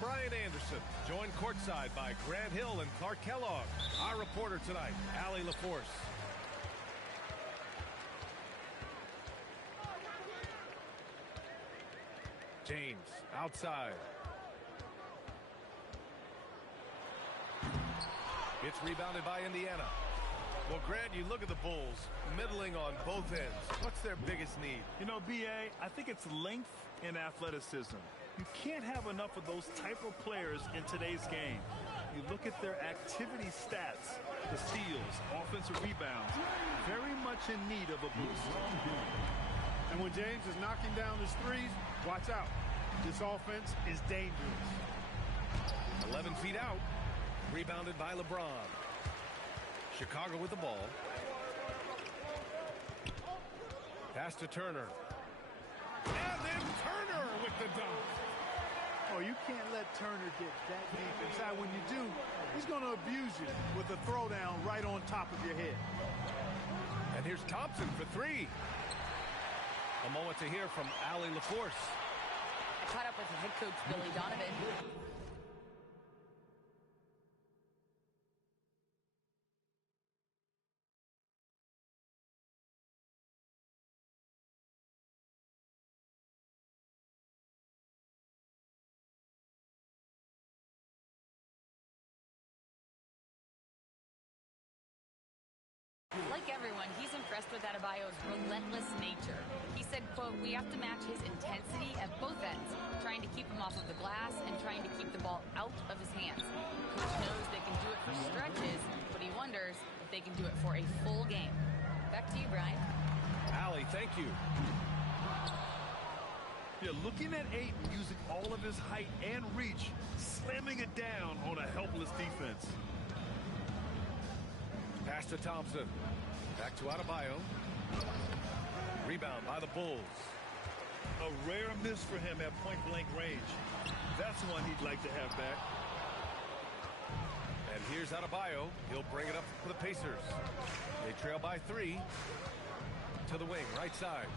Brian Anderson, joined courtside by Grant Hill and Clark Kellogg. Our reporter tonight, Allie LaForce. James, outside. It's rebounded by Indiana. Well, Grant, you look at the Bulls, middling on both ends. What's their biggest need? You know, B.A., I think it's length and athleticism. You can't have enough of those type of players in today's game. You look at their activity stats, the steals, offensive rebounds, very much in need of a boost. And when James is knocking down his threes, watch out. This offense is dangerous. 11 feet out. Rebounded by LeBron. Chicago with the ball. Pass to Turner. And then Turner with the dunk. Oh, you can't let Turner get that deep inside. When you do, he's going to abuse you with a throwdown right on top of your head. And here's Thompson for three. A moment to hear from Allie LaForce. I caught up with head coach Billy Donovan. Like everyone, he's impressed with Adebayo's relentless nature. He said, quote, "We have to match his intensity at both ends, trying to keep him off of the glass and trying to keep the ball out of his hands. Coach knows they can do it for stretches, but he wonders if they can do it for a full game." Back to you, Brian. Allie, thank you. Yeah, looking at Ayton using all of his height and reach, slamming it down on a helpless defense. Pass to Thompson. Back to Adebayo. Rebound by the Bulls. A rare miss for him at point-blank range. That's one he'd like to have back. And here's Adebayo. He'll bring it up for the Pacers. They trail by 3. To the wing, right side.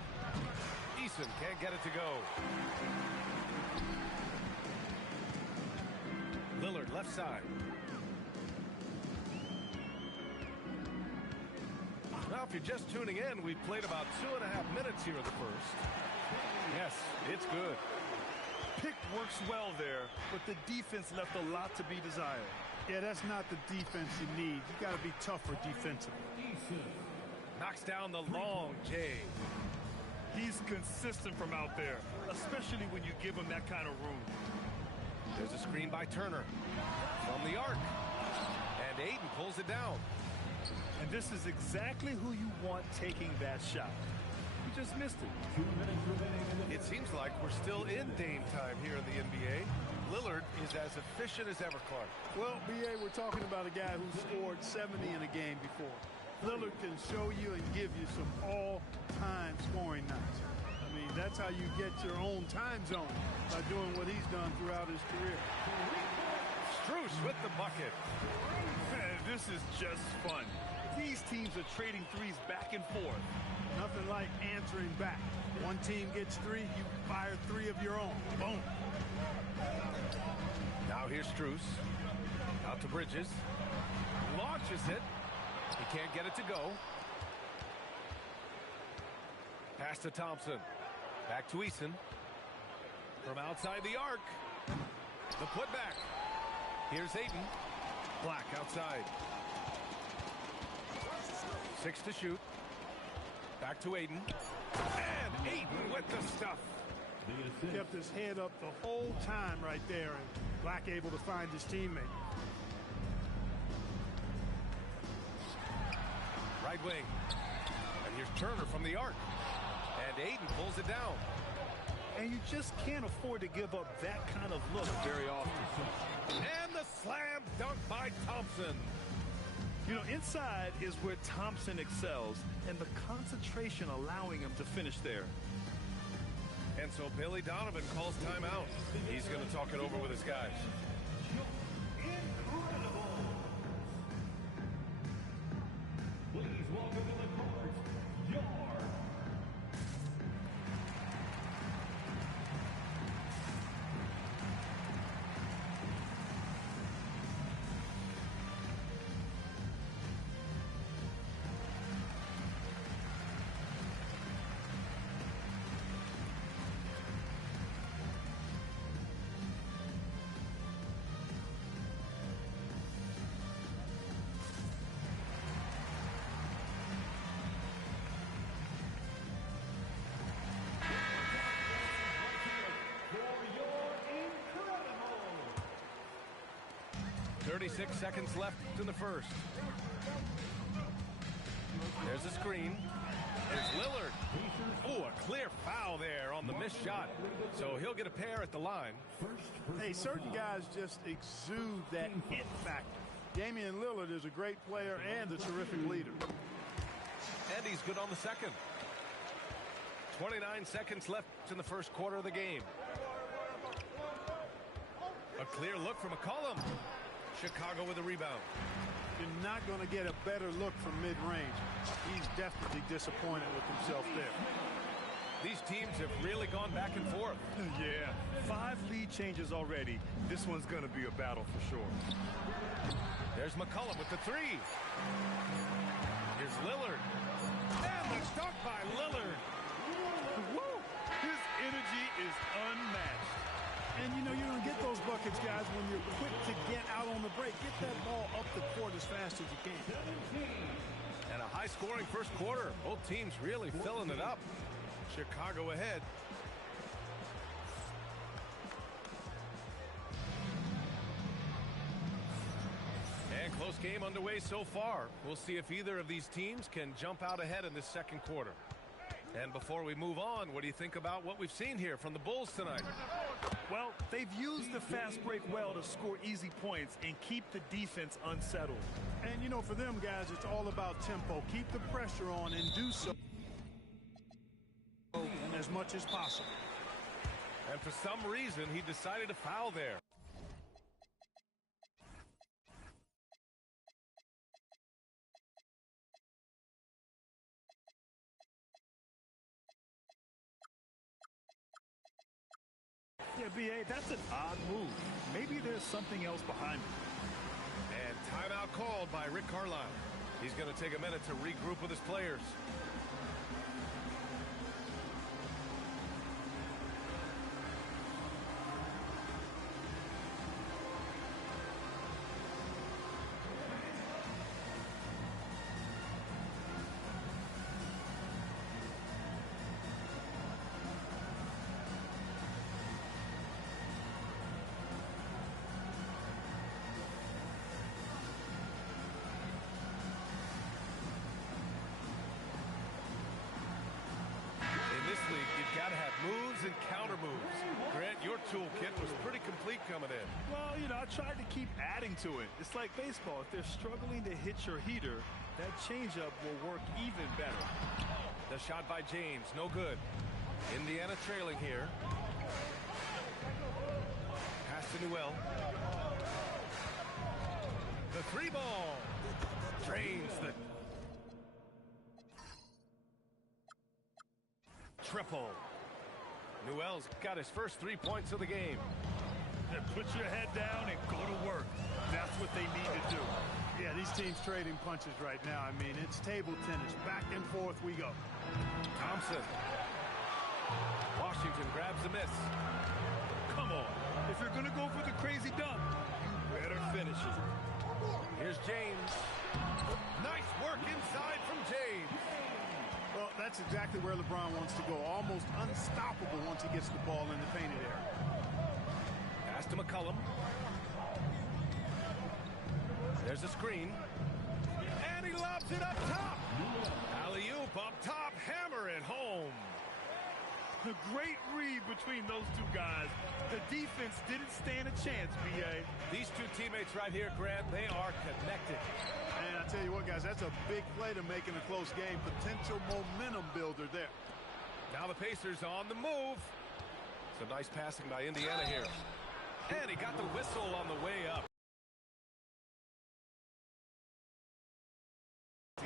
Eason can't get it to go. Lillard, left side. Now, if you're just tuning in, we've played about 2.5 minutes here in the first. Yes, it's good. Pick works well there, but the defense left a lot to be desired. Yeah, that's not the defense you need. You got to be tougher defensively. Knocks down the long J. He's consistent from out there, especially when you give him that kind of room. There's a screen by Turner from the arc. And Ayton pulls it down. And this is exactly who you want taking that shot. You just missed it. 2 minutes remaining. It seems like we're still in Dame time here in the NBA. Lillard is as efficient as ever, Clark. Well, B.A., we're talking about a guy who scored 70 in a game before. Lillard can show you and give you some all-time scoring nights. I mean, that's how you get your own time zone, by doing what he's done throughout his career. Strus with the bucket. Man, this is just fun. These teams are trading threes back and forth. Nothing like answering back. One team gets 3, you fire 3 of your own. Boom. Now here's Strus. Out to Bridges. Launches it. He can't get it to go. Pass to Thompson. Back to Eason. From outside the arc. The putback. Here's Ayton. Black outside. 6 to shoot. Back to Ayton. And Ayton with the stuff. Kept his head up the whole time right there, and Black able to find his teammate. Right wing. And here's Turner from the arc. And Ayton pulls it down. And you just can't afford to give up that kind of look very often. And the slam dunk by Thompson. You know, inside is where Thompson excels, and the concentration allowing him to finish there. And so Billy Donovan calls timeout. He's going to talk it over with his guys. Incredible. Please welcome to the court, Yard. 36 seconds left in the first. There's a screen. There's Lillard. Oh, a clear foul there on the missed shot. So he'll get a pair at the line. Hey, certain guys just exude that it factor. Damian Lillard is a great player and a terrific leader. And he's good on the second. 29 seconds left in the first quarter of the game. A clear look from McCollum. Chicago with a rebound. You're not going to get a better look from mid-range. He's definitely disappointed with himself there. These teams have really gone back and forth. Yeah, 5 lead changes already. This one's going to be a battle for sure. There's McCollum with the three. Here's Lillard. And the dunk by Lillard. Woo! His energy is unmatched. And, you know, you're going to get those buckets, guys, when you're quick to get out on the break. Get that ball up the court as fast as you can. And a high-scoring first quarter. Both teams really filling it up. Chicago ahead. And close game underway so far. We'll see if either of these teams can jump out ahead in this second quarter. And before we move on, what do you think about what we've seen here from the Bulls tonight? Well, they've used the fast break well to score easy points and keep the defense unsettled. And, you know, for them, guys, it's all about tempo. Keep the pressure on and do so as much as possible. And for some reason, he decided to foul there. Yeah, B.A., that's an odd move. Maybe there's something else behind it. And timeout called by Rick Carlisle. He's going to take a minute to regroup with his players. And counter moves. Grant, your toolkit was pretty complete coming in. Well, you know, I tried to keep adding to it. It's like baseball. If they're struggling to hit your heater, that changeup will work even better. The shot by James, no good. Indiana trailing here. Pass to Newell. The three ball. Drains the triple. Newell's got his first 3 points of the game. Put your head down and go to work. That's what they need to do. Yeah, these teams trading punches right now. I mean, it's table tennis. Back and forth we go. Thompson. Washington grabs the miss. Come on. If you're going to go for the crazy dunk, you better finish it. Here's James. Nice work inside from James. Well, that's exactly where LeBron wants to go. Almost unstoppable once he gets the ball in the painted area. Pass to McCollum. There's a screen. And he lobs it up top. Alley-oop up top. Hammer it home. A great read between those two guys. The defense didn't stand a chance, B.A. These two teammates right here, Grant, they are connected. And I tell you what, guys, that's a big play to make in a close game. Potential momentum builder there. Now the Pacers on the move. Some nice passing by Indiana here. And he got the whistle on the way up.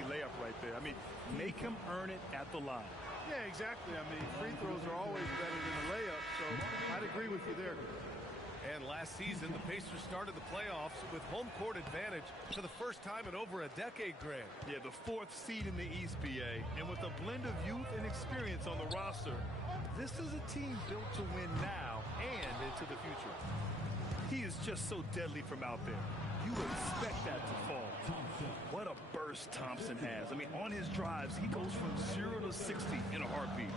Layup right there. I mean, make him earn it at the line. Yeah, exactly. I mean, free throws are always better than a layup, so I'd agree with you there. And last season, the Pacers started the playoffs with home court advantage for the first time in over a decade, Grant. Yeah, the 4th seed in the East, BA. And with a blend of youth and experience on the roster, this is a team built to win now and into the future. He is just so deadly from out there. You would expect that to fall. What a burst Thompson has. I mean, on his drives, he goes from 0 to 60 in a heartbeat.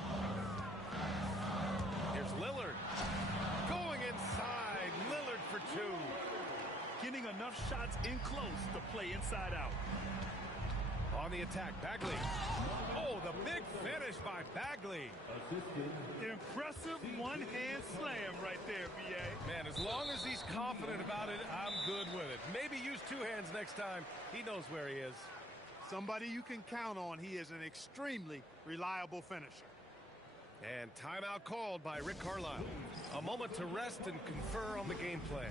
Here's Lillard. Going inside. Lillard for two. getting enough shots in close to play inside out. On the attack, Bagley. Oh, the big finish by Bagley. Impressive one-hand slam right there, B.A. Man, as long as he's confident about it, I'm good with it. Maybe use two hands next time. He knows where he is. Somebody you can count on. He is an extremely reliable finisher. And timeout called by Rick Carlisle. A moment to rest and confer on the game plan.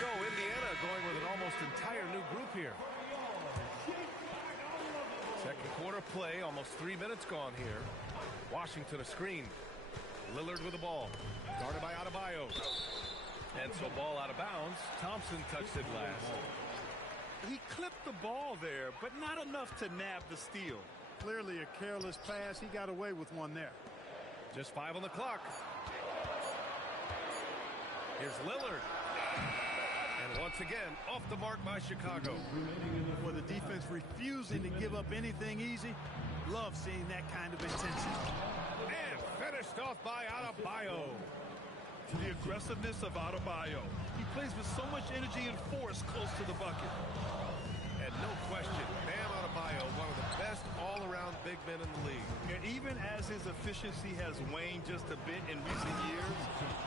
So Indiana going with an almost entire new group here. Second quarter play, almost 3 minutes gone here. Washington a screen. Lillard with the ball. Guarded by Adebayo. And so ball out of bounds. Thompson touched it last. He clipped the ball there, but not enough to nab the steal. Clearly a careless pass. He got away with one there. Just 5 on the clock. Here's Lillard. And once again, off the mark by Chicago. For the defense refusing to give up anything easy, love seeing that kind of intensity. And finished off by Adebayo. The aggressiveness of Adebayo. He plays with so much energy and force close to the bucket. And no question, Bam Adebayo, one of the best all-around big men in the league. And even as his efficiency has waned just a bit in recent years,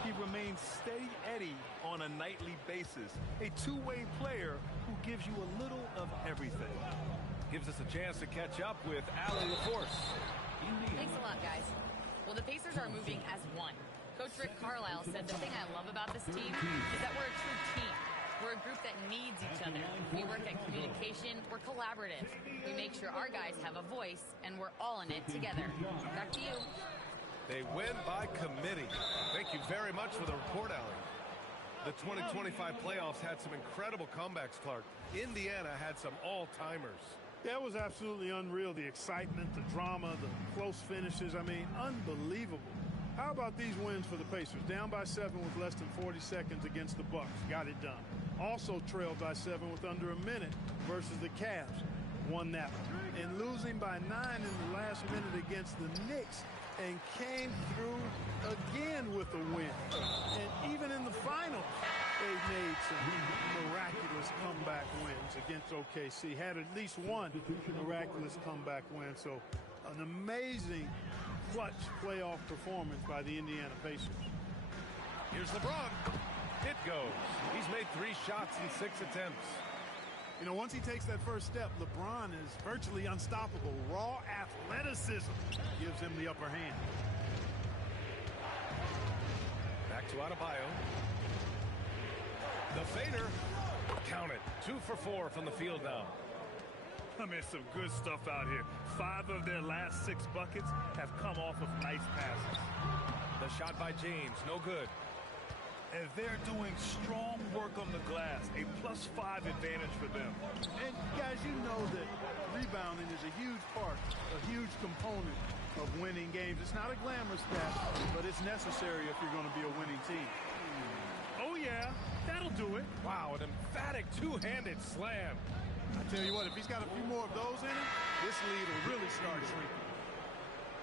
he remains steady Eddie on a nightly basis. A two-way player who gives you a little of everything. Gives us a chance to catch up with Allie LaForce. Thanks a lot, guys. Well, the Pacers are moving as one. Coach Rick Carlisle said the thing I love about this team is that we're a true team. We're a group that needs each other. We work at communication. We're collaborative. We make sure our guys have a voice, and we're all in it together. Back to you. They win by committee. Thank you very much for the report, Allie. The 2025 playoffs had some incredible comebacks, Clark. Indiana had some all-timers. That was absolutely unreal. The excitement, the drama, the close finishes. I mean, unbelievable. How about these wins for the Pacers? Down by 7 with less than 40 seconds against the Bucks. Got it done. Also trailed by 7 with under a minute versus the Cavs. Won that one. And losing by 9 in the last minute against the Knicks. And came through again with a win. And even in the finals, they made some miraculous comeback wins against OKC. Had at least one miraculous comeback win. So an amazing clutch playoff performance by the Indiana Pacers. Here's LeBron. It goes. He's made 3 shots in 6 attempts. You know, once he takes that first step, LeBron is virtually unstoppable. Raw athleticism gives him the upper hand. Back to Adebayo. The fader. Count it. 2 for 4 from the field now. I mean, some good stuff out here. 5 of their last 6 buckets have come off of nice passes. The shot by James, no good. And they're doing strong work on the glass, a +5 advantage for them. And guys, you know that rebounding is a huge part, a huge component of winning games. It's not a glamorous stat, but it's necessary if you're going to be a winning team. Oh, yeah, that'll do it. Wow, an emphatic two-handed slam. I tell you what, if he's got a few more of those in him, this lead will really start shrinking.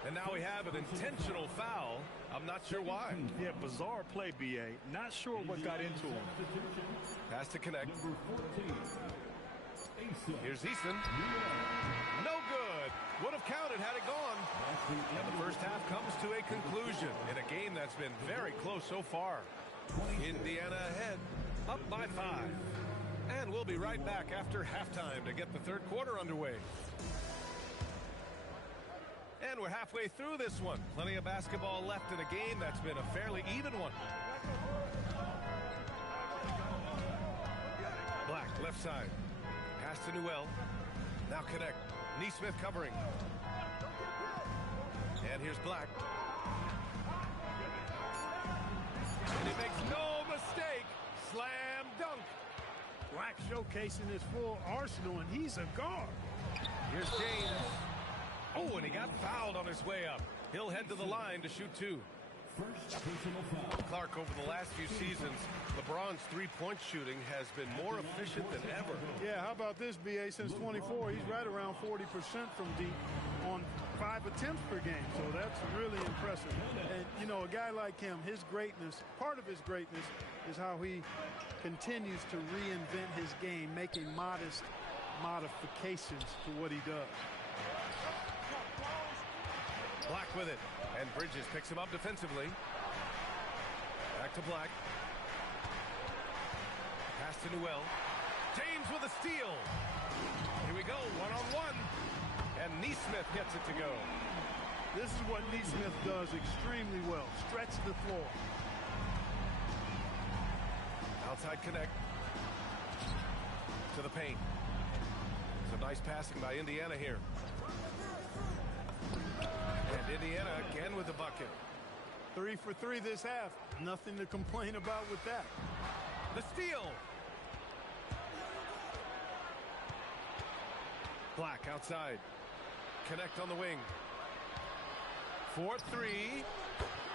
And now we have an intentional foul. I'm not sure why. Yeah, bizarre play, B.A. Not sure what got into him. Has to connect. Here's Easton. No good. Would have counted had it gone. And the first half comes to a conclusion in a game that's been very close so far. Indiana ahead, up by 5. And we'll be right back after halftime to get the third quarter underway. And we're halfway through this one. Plenty of basketball left in a game that's been a fairly even one. Black, left side. Pass to Newell. Now connect. Neesmith covering. And here's Black. And he makes no mistake. Slam dunk. Black showcasing his full arsenal, and he's a guard. Here's James. Oh, and he got fouled on his way up. He'll head to the line to shoot two. First personal foul. Clark, over the last few seasons, LeBron's three-point shooting has been more efficient than ever. Yeah, how about this, B.A.? Since 24, he's right around 40% from deep on 5 attempts per game. So that's really impressive. And, you know, a guy like him, his greatness, part of his greatness is how he continues to reinvent his game, making modest modifications to what he does. Black with it, and Bridges picks him up defensively. Back to Black. Pass to Newell. James with a steal. Here we go, one-on-one. And Neesmith gets it to go. This is what Neesmith does extremely well. Stretch the floor. Outside connect. To the paint. Some nice passing by Indiana here. And Indiana again with the bucket. 3 for 3 this half. Nothing to complain about with that. The steal. Black outside. Connect on the wing. 4-3.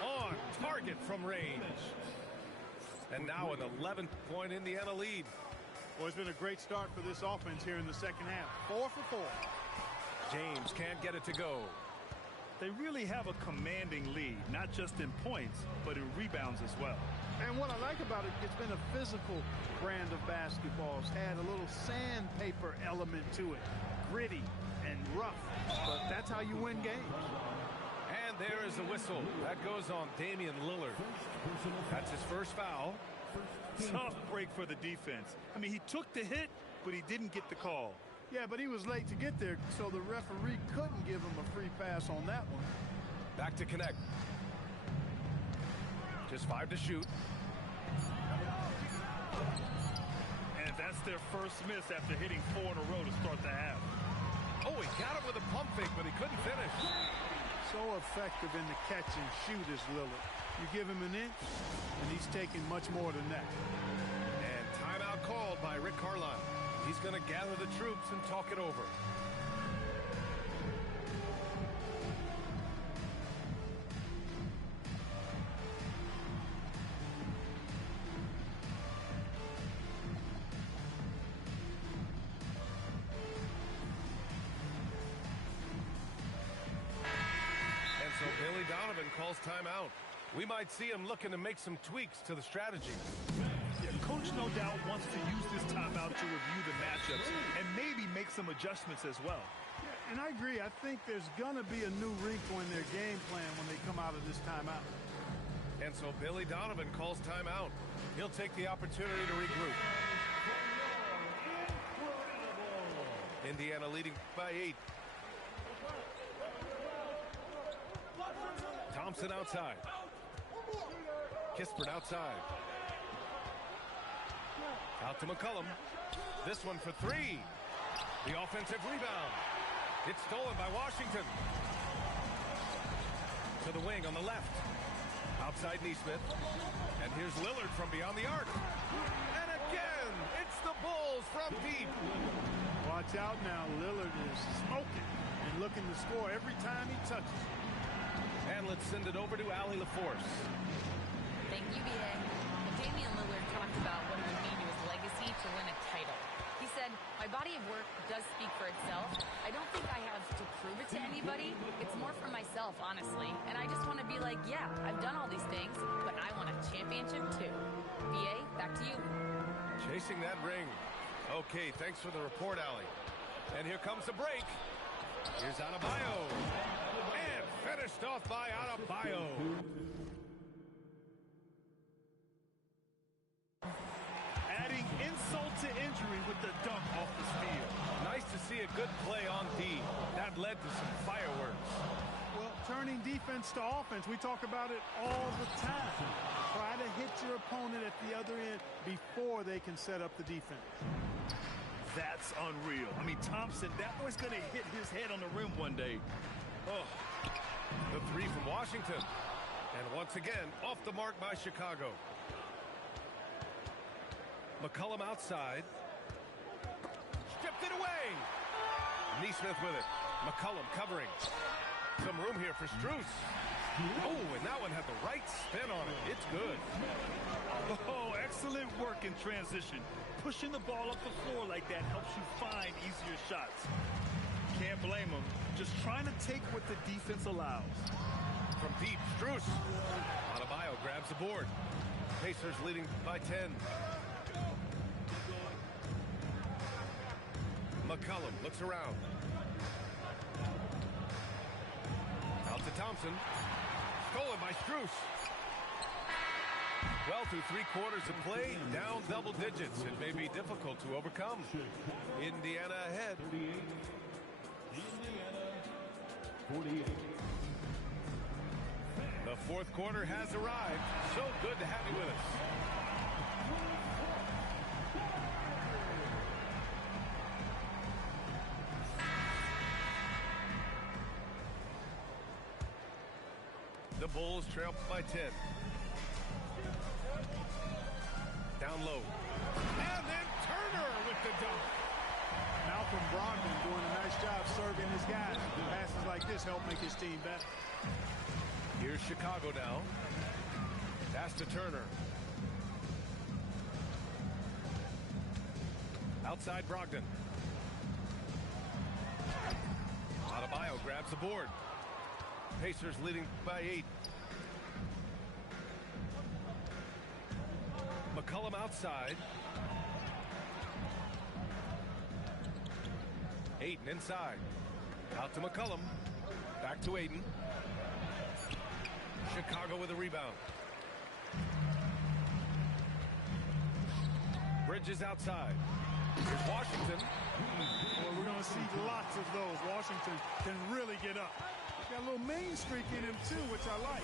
On target from range. And now an 11-point Indiana lead. Well, it's been a great start for this offense here in the second half. 4 for 4. James can't get it to go. They really have a commanding lead, not just in points, but in rebounds as well. And what I like about it, it's been a physical brand of basketball. It's had a little sandpaper element to it. Gritty and rough, but that's how you win games. And there is a whistle. That goes on Damian Lillard. That's his first foul. Tough break for the defense. I mean, he took the hit, but he didn't get the call. Yeah, but he was late to get there, so the referee couldn't give him a free pass on that one. Back to connect. Just 5 to shoot. And that's their first miss after hitting 4 in a row to start the half. Oh, he got it with a pump fake, but he couldn't finish. So effective in the catch and shoot is Lillard. You give him an inch, and he's taking much more than that. And timeout called by Rick Carlisle. He's going to gather the troops and talk it over. And so Billy Donovan calls timeout. We might see him looking to make some tweaks to the strategy. Yeah, Coach no doubt wants to use this timeout to review the matchups and maybe make some adjustments as well. Yeah, and I agree. I think there's going to be a new wrinkle in their game plan when they come out of this timeout. And so Billy Donovan calls timeout. He'll take the opportunity to regroup. Indiana leading by 8. Thompson outside. Kispert outside. Out to McCollum. This one for 3. The offensive rebound. It's stolen by Washington. To the wing on the left. Outside Neesmith. And here's Lillard from beyond the arc. And again, it's the Bulls from deep. Watch out now. Lillard is smoking and looking to score every time he touches. And let's send it over to Allie LaForce. Thank you, B.A. Damian Lillard talked about what it would mean to his legacy to win a title. He said, my body of work does speak for itself. I don't think I have to prove it to anybody. It's more for myself, honestly. And I just want to be like, yeah, I've done all these things, but I want a championship too. B.A., back to you. Chasing that ring. Okay, thanks for the report, Allie. And here comes the break. Here's Adebayo. And finished off by Adebayo. Adding insult to injury with the dunk off the steal. Nice to see a good play on D. That led to some fireworks. Well, turning defense to offense, we talk about it all the time. Try to hit your opponent at the other end before they can set up the defense. That's unreal. I mean, Thompson, that boy's going to hit his head on the rim one day. Oh, the 3 from Washington. And once again, off the mark by Chicago. McCollum outside. Knocked it away. Neesmith with it. McCullum covering. Some room here for Strus. Oh, and that one had the right spin on it. It's good. Oh, excellent work in transition. Pushing the ball up the floor like that helps you find easier shots. Can't blame him. Just trying to take what the defense allows. From deep, Strus. Adebayo grabs the board. Pacers leading by 10. McCullum looks around. Out to Thompson. Stolen by Strus. Well, through 3 quarters of play, down double digits. It may be difficult to overcome. Indiana ahead. 48. The fourth quarter has arrived. So good to have you with us. The Bulls trail by 10. Down low. And then Turner with the dunk. Malcolm Brogdon doing a nice job serving his guys. Passes like this help make his team better. Here's Chicago now. Pass to Turner. Outside Brogdon. Adebayo grabs the board. Pacers leading by 8. McCullum outside. Ayton inside. Out to McCullum. Back to Ayton. Chicago with a rebound. Bridges outside. Here's Washington. Well, we're going to see lots of those. Washington can really get up. Got a little main streak in him, too, which I like.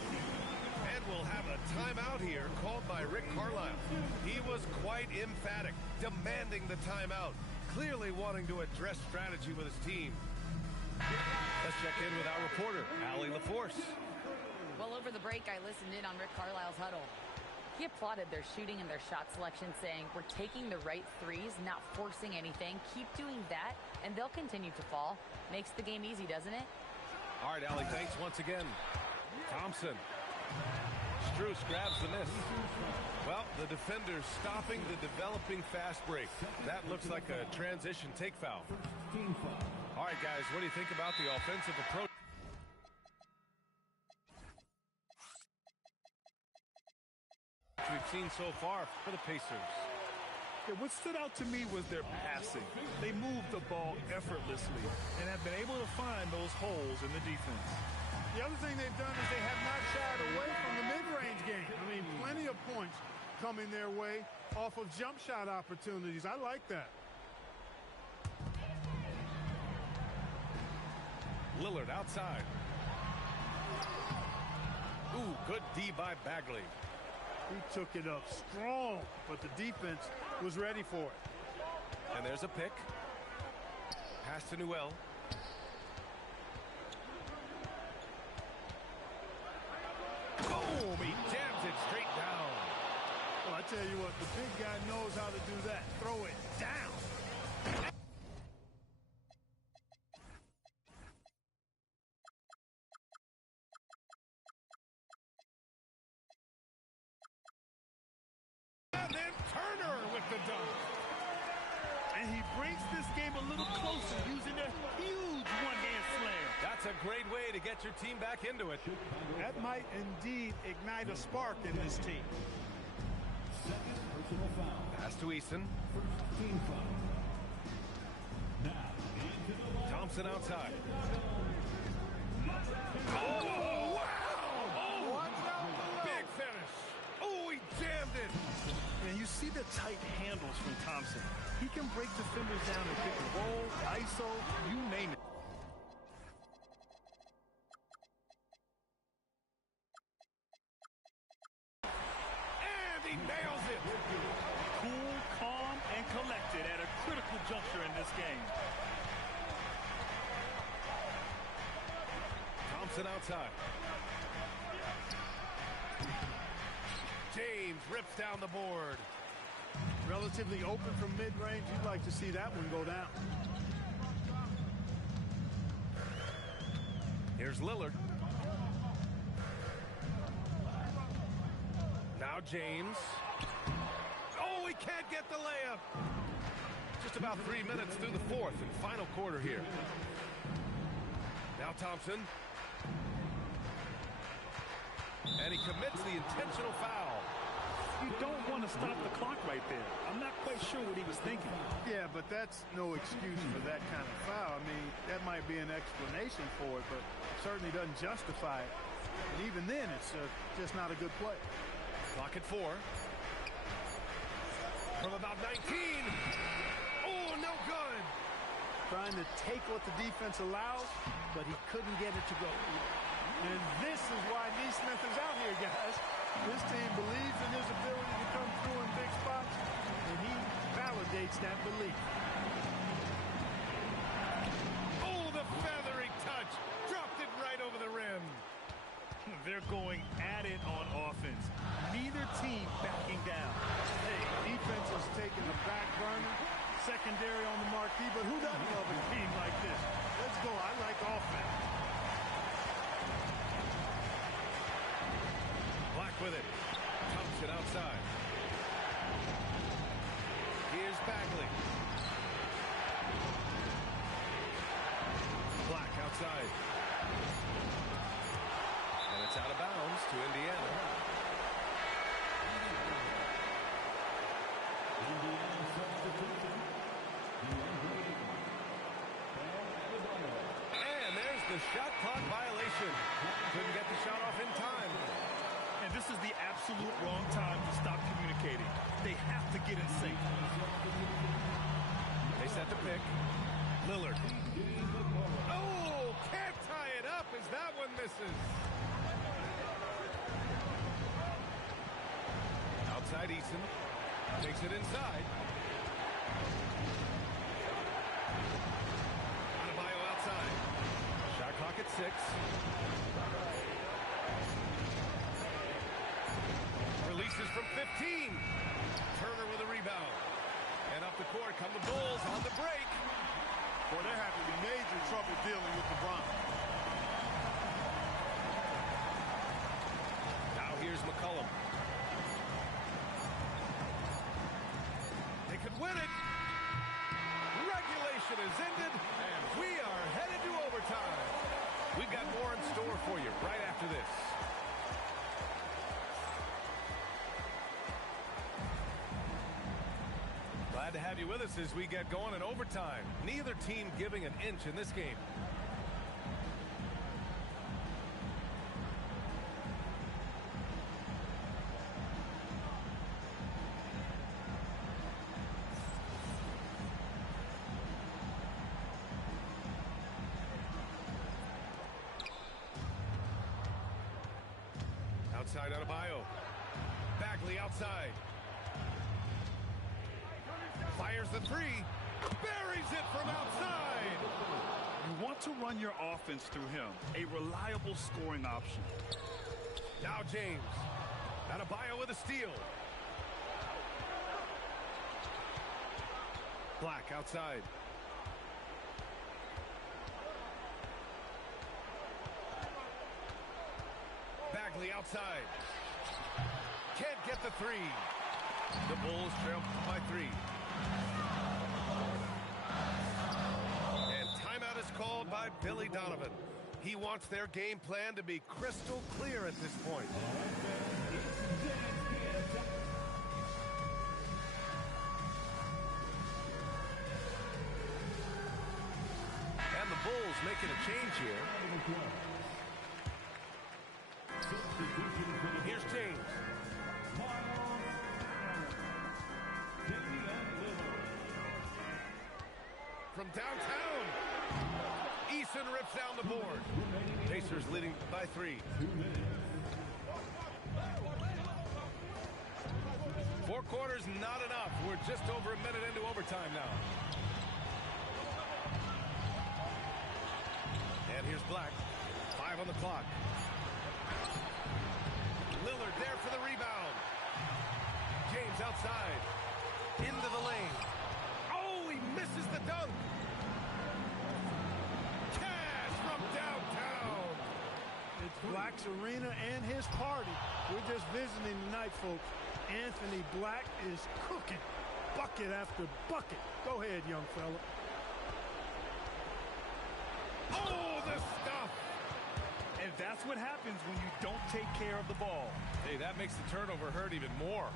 And we'll have a timeout here called by Rick Carlisle. He was quite emphatic, demanding the timeout, clearly wanting to address strategy with his team. Let's check in with our reporter, Allie LaForce. Well, over the break, I listened in on Rick Carlisle's huddle. He applauded their shooting and their shot selection, saying, we're taking the right threes, not forcing anything. Keep doing that, and they'll continue to fall. Makes the game easy, doesn't it? All right, Allie, thanks once again. Thompson. Strus grabs the miss. Well, the defender's stopping the developing fast break. That looks like a transition take foul. All right, guys, what do you think about the offensive approach? We've seen so far for the Pacers. Yeah, what stood out to me was their passing. They moved the ball effortlessly and have been able to find those holes in the defense. The other thing they've done is they have not shied away from the mid-range game. I mean, plenty of points coming their way off of jump shot opportunities. I like that. Lillard outside. Ooh, good D by Bagley. He took it up strong, but the defense was ready for it. And there's a pick. Pass to Newell. Boom! He jams it straight down. Well, I tell you what, the big guy knows how to do that. Throw it down. And then Turner with the dunk. And he brings this game a little closer using a huge one-hand slam. That's a great way to get your team back into it. That might indeed ignite a spark in this team. Second personal foul. Pass to Easton. Team foul. Now into the line. Thompson outside. Oh, wow! Big finish. Oh, he jammed it. And you see the tight handles from Thompson. He can break defenders down in pick and roll, ISO, you name it. And he nails it. Cool, calm, and collected at a critical juncture in this game. Thompson outside. James rips down the board. relatively open from mid-range. You'd like to see that one go down. Here's Lillard. Now James. Oh, he can't get the layup. Just about 3 minutes through the fourth and final quarter here. Now Thompson. And he commits the intentional foul. You don't want to stop the clock right there. I'm not quite sure what he was thinking. Yeah, but that's no excuse for that kind of foul. I mean, that might be an explanation for it, but certainly doesn't justify it. And even then, it's just not a good play. Clock at 4. From about 19. Oh, no good. Trying to take what the defense allows, but he couldn't get it to go. And this is why Neesmith is out here, guys. This team believes in his ability to come through in big spots, and he validates that belief. Oh, the feathery touch. Dropped it right over the rim. They're going at it on offense. Neither team backing down. Hey, defense is taking a back burner. Secondary on the marquee, but who doesn't love a team like this? Let's go. I like offense. Black with it. Thompson outside. Here's Bagley. Black outside. And it's out of bounds to Indiana. And there's the shot clock violation. Couldn't get the shot off in time. And this is the absolute wrong time to stop communicating. They have to get in sync. They set the pick. Lillard. Oh, can't tie it up as that one misses. Outside Eason. Takes it inside. Adebayo outside. Shot clock at 6. Releases from 15. Turner with a rebound. And up the court come the Bulls on the break. Boy, they're having major trouble dealing with LeBron. Now here's McCollum. They could win it. Regulation is ended, and we are headed to overtime. We've got more in store for you right after this. Glad to have you with us as we get going in overtime. Neither team giving an inch in this game. Outside Adebayo. Bagley outside. Fires the three. Buries it from outside. You want to run your offense through him. A reliable scoring option. Now James. Adebayo with a steal. Black outside. Bagley outside. Can't get the three. The Bulls trail by 3. And timeout is called by Billy Donovan. He wants their game plan to be crystal clear at this point. And the Bulls making a change here. Here's James. From downtown. Eason rips down the board. Pacers leading by 3. 4 quarters, not enough. We're just over a minute into overtime now. And here's Black. 5 on the clock. Lillard there for the rebound. James outside. Into the lane. Oh, he misses the dunk. Cash from downtown. It's Black's arena and his party. We're just visiting tonight, folks. Anthony Black is cooking. Bucket after bucket. Go ahead, young fella. Oh, the stuff. And that's what happens when you don't take care of the ball. Hey, that makes the turnover hurt even more.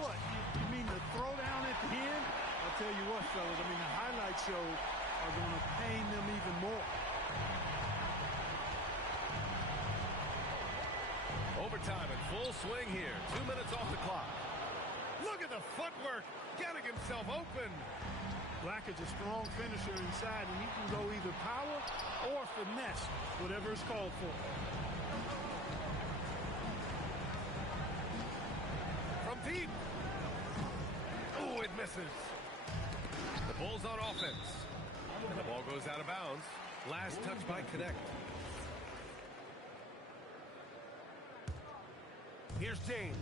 What? You mean the throwdown at the end? I'll tell you what, fellas. I mean, the highlight shows are going to pain them even more. Overtime in full swing here. 2 minutes off the clock. Look at the footwork. Getting himself open. Black is a strong finisher inside, and he can go either power or finesse, whatever is called for. From deep. Oh, it misses. The Bulls on offense. And the ball goes out of bounds. Last touch by Connect. Here's James.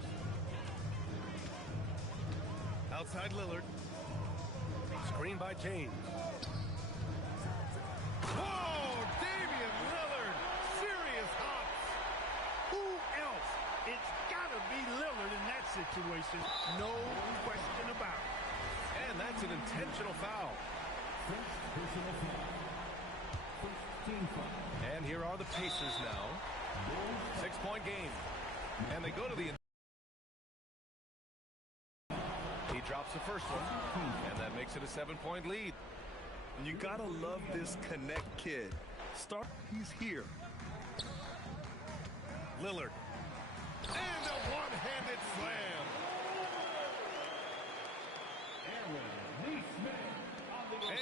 Outside Lillard. Screen by James. Whoa! Damian Lillard! Serious hops! Who else? It's got to be Lillard in that situation. No question about it. And that's an intentional foul. First personal foul. First team foul. And here are the Pacers now. 6-point game. And they go to the... He drops the first one. And that makes it a 7-point lead. And you gotta love this Connect kid. He's here. Lillard. And a one-handed slam.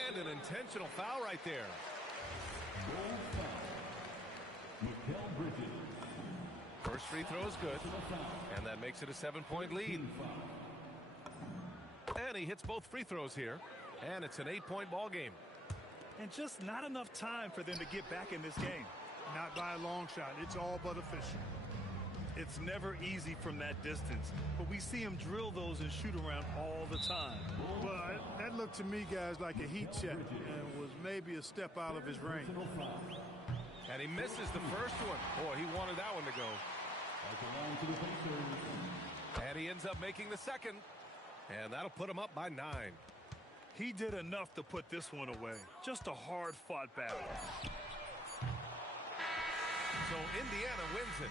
And an intentional foul right there. First free throw is good. And that makes it a 7-point lead. And he hits both free throws here. And it's an 8-point ball game. And just not enough time for them to get back in this game. Not by a long shot. It's all but official. It's never easy from that distance, but we see him drill those and shoot around all the time. Well, that looked to me, guys, like a heat check and was maybe a step out of his range. And he misses the first one. Boy, he wanted that one to go. And he ends up making the second. And that'll put him up by 9. He did enough to put this one away. Just a hard-fought battle. So Indiana wins it.